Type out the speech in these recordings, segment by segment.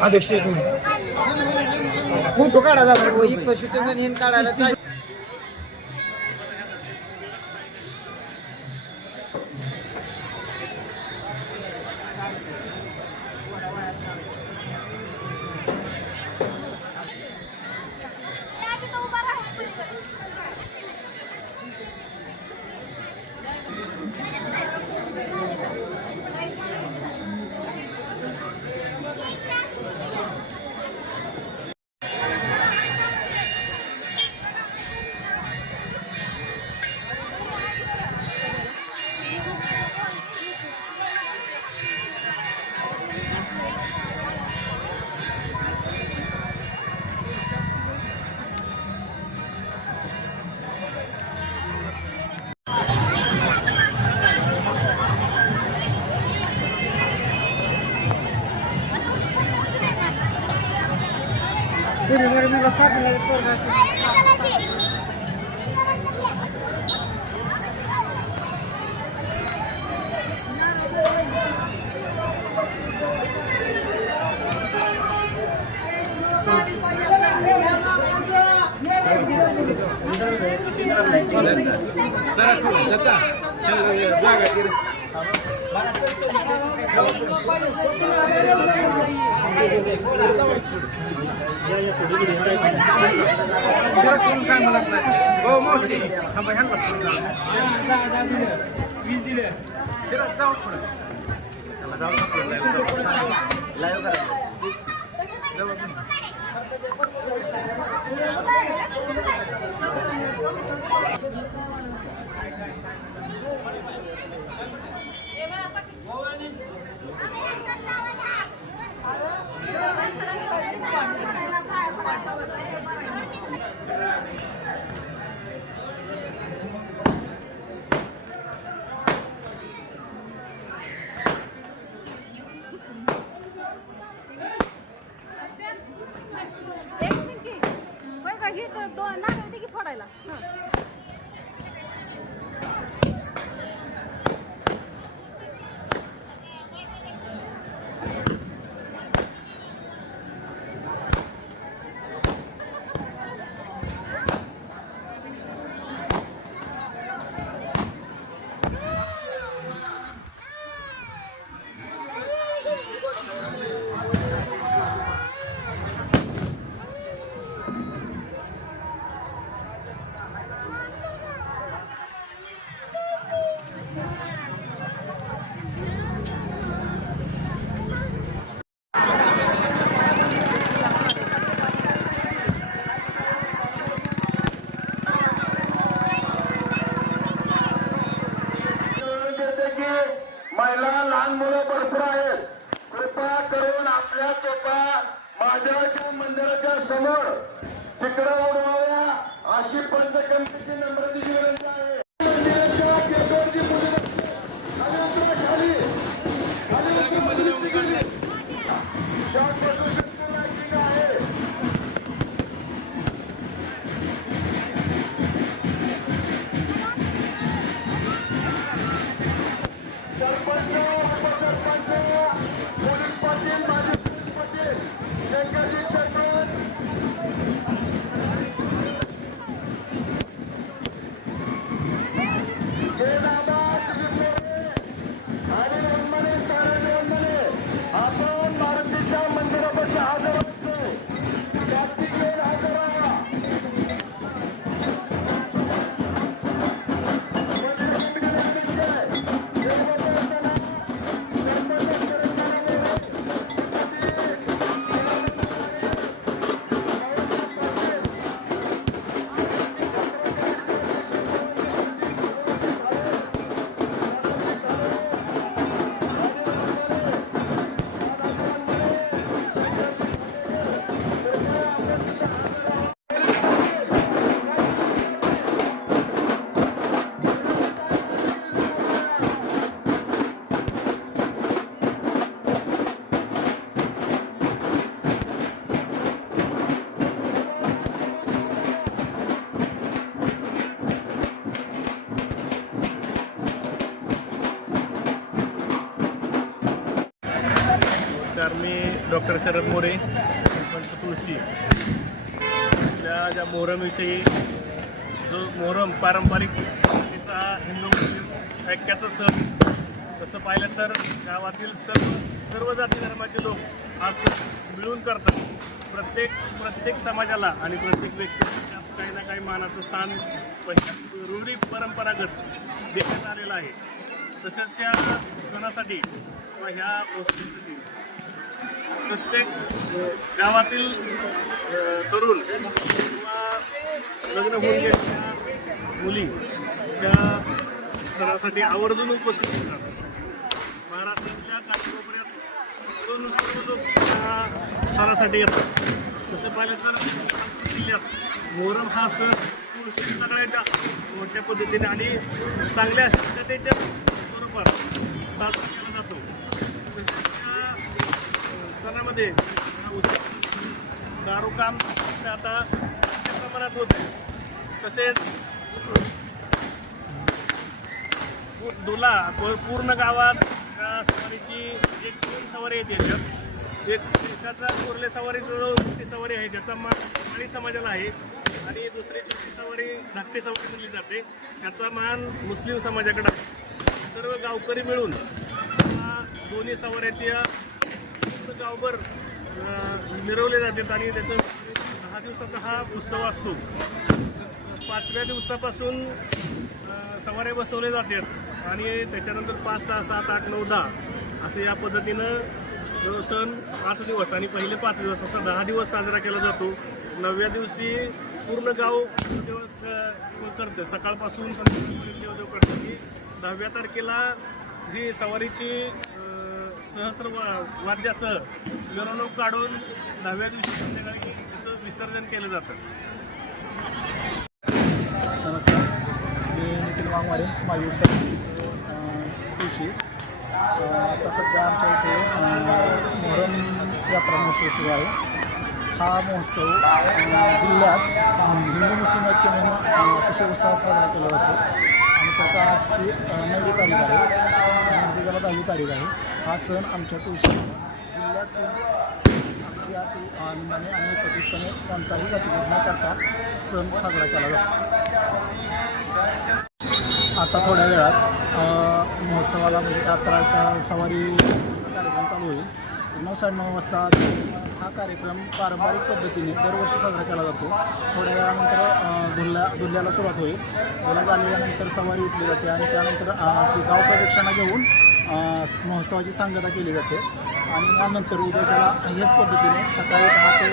अध्यक्ष फोटो काढा जातो एक शूटिंग काढायला महिला लहान मुलं भरपूर आहेत. कृपा करून आपल्या चोपा महादेवाच्या मंदिराच्या समोर तिकडे उडवाव्या अशी पंचकमिटीची नम्र विनंती आहे. मंदिराच्या गेटवरची मुली खाली उतरा, खाली खाली उतरा. शॉर्ट प्रदूषण लाईटिंग आहे. सरपंच, उपसरपंच, पोलीस पाटील, माजी पोलीस पाटील, शंकरजी चटवट, नमस्कार. मी डॉक्टर शरद मोरे, सरपंच तुळशी. आपल्या ज्या मोहरमविषयी, जो मोहरम पारंपरिक पद्धतीचा हिंदू मुस्लिम ऐक्याचा सण, तसं पाहिलं तर गावातील सर्व जाती धर्माचे लोक हा सण मिळून करतात. प्रत्येक समाजाला आणि प्रत्येक व्यक्तीच्या काही ना काही मानाचं स्थान रूढी परंपरागत देण्यात आलेलं आहे. तसंच या सणासाठी किंवा ह्या गोष्टीसाठी प्रत्येक गावातील तरुण किंवा लग्न होऊन गेलेल्या मुली त्या सणासाठी आवर्जून उपस्थित होतात. महाराष्ट्रातल्या कानाकोपऱ्यातून सर्व लोक त्या सणासाठी येतात. तसं पाहिलं तर नागपूर जिल्ह्यात मोहरम हा सण तुळशी सगळ्यात जास्त मोठ्या पद्धतीने आणि चांगल्या शांततेच्या स्वरूपात साजरा केला जातो. तसंच या सणामध्ये दारूकाम आता मोठ्या प्रमाणात होते. तसेच दुला पूर्ण गावात सवारीची एक 2 सवारी येते. एकाचा कोरले सवारीचा जो मोठी सवारी आहे त्याचा मान माळी समाजाला आहे आणि दुसरी छोटी सवारी धाकटी सवारी म्हणली जाते, त्याचा मान मुस्लिम समाजाकडे आहे. सर्व गावकरी मिळून दोन्ही सवाऱ्याची पूर्ण गावभर मिरवले जातात आणि त्याचं 10 दिवसाचा हा उत्सव असतो. 5व्या दिवसापासून सवाऱ्या बसवले जातात आणि त्याच्यानंतर 5, 6, 7, 8, 9, 10 असं या पद्धतीनं जो सण 5 दिवस आणि पहिले 5 दिवस असा 10 दिवस साजरा केला जातो. 9व्या दिवशी पूर्ण गाव देव करतं, सकाळपासून देव करतं. आणि 10व्या तारखेला जी सवारीची सहस्र वाद्यासह मिरवणूक काढून 10व्या दिवशी संध्याकाळी त्याचं विसर्जन केलं जातं. नमस्कार, मी निखिल वाघमारे, माजी तुळशी. आता सध्या आमच्या इथे मोहरम यात्रा महोत्सव सुरू आहे. हा महोत्सव जिल्ह्यात हिंदू मुस्लिम ऐक्य म्हणून अतिशय उत्साहात साजरा केला जातो आणि त्याचा आजची 9वी तारीख आहे आणि त्याला 10वी तारीख आहे. हा सण आमच्या तुळशी जिल्ह्यातील अगदी आनंदाने आणि एकत्रितपणे कोणताही जातीभेद न करता सण साजरा केला जातो. आता थोड्या वेळात महोत्सवाला म्हणजे यात्राच्या सवारी कार्यक्रम चालू होईल. 9:30 वाजता हा कार्यक्रम पारंपरिक पद्धतीने दरवर्षी साजरा केला जातो. थोड्या वेळानंतर दुल्ल्याला सुरुवात होईल. दुल्ला झाल्यानंतर सवारी उठली जाते आणि त्यानंतर ती गाव प्रदक्षिणा घेऊन महोत्सवाची सांगता केली जाते आणि त्यानंतर उद्याच्याला ह्याच पद्धतीने सकाळी 10 ते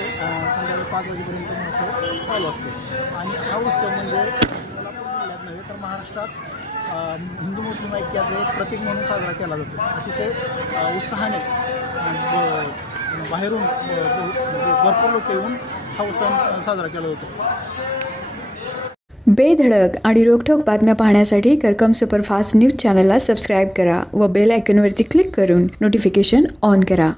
संध्याकाळी 5 वाजेपर्यंत महोत्सव चालू असतो. आणि हा उत्सव म्हणजे सोलापूर जिल्ह्यात नव्हे तर महाराष्ट्रात हिंदू मुस्लिम ऐक्याचं एक प्रतीक म्हणून साजरा केला जातो. अतिशय उत्साहाने बाहेरून भरपूर लोक येऊन हा सण साजरा केला जातो. बेधडक आणि रोखठोक बातम्या पाहण्यासाठी करकम सुपरफास्ट न्यूज चॅनलला सबस्क्राईब करा व बेल आयकॉनवरती क्लिक करून नोटिफिकेशन ऑन करा.